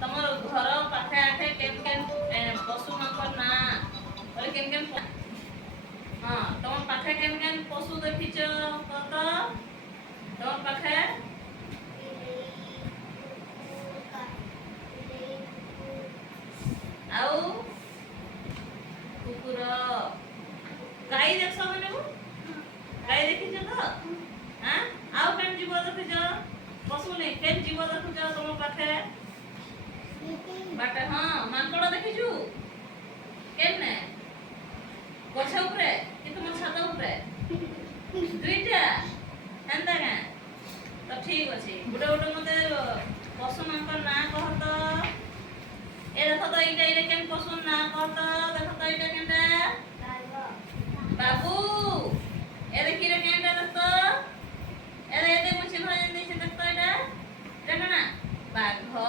ତମର ଘର ପାଖେ ଆଖେ କେନ୍ କେନ୍ ପଶୁ ମାନଙ୍କର ନାଁ ବୋଲେ କେନ୍ କେନ୍ ହଁ ତମ ପାଖେ କେନ୍ କେନ୍ ପଶୁ ଦେଖିଛ କହ ତ ତମ ପାଖେ ଆଉ କୁକୁର ଗାଈ ଦେଖ ମାନେ ଗାଈ ଦେଖିଛ ତ ହାଁ ଆଉ କେନ୍ ଜୀବ ଦେଖିଛ ପଶୁ ନେଇ କେନ୍ ଜୀବ ଦେଖୁଛ ତମ ପାଖେ ବାଟ ହଁ ମାଙ୍କଡ଼ ଦେଖିଛୁ କେନେ ଗଛ ଉପରେ କି ତୁମ ଛାତ ଉପରେ ଦୁଇଟା ହେନ୍ତା କାଁ ତ ଠିକ୍ ଅଛି ଗୋଟେ ଗୋଟେ ମତେ ପଶୁ ମାନଙ୍କର ନାଁ କହ ତ ଏ ଦେଖ ତ ଏଇଟା କେନ୍ ପଶୁ ନାଁ କହ ତ ଦେଖ ତ ଏଇଟା କେନ୍ଟା ବାବୁ ଏ ଦେଖିରେ କେନ୍ଟା ଦେଖ ତ ଏ ମୁଛି ଭଜନ ଦେଇଛି ଦେଖ ତ ଏଇଟା କାଣା ବାଘ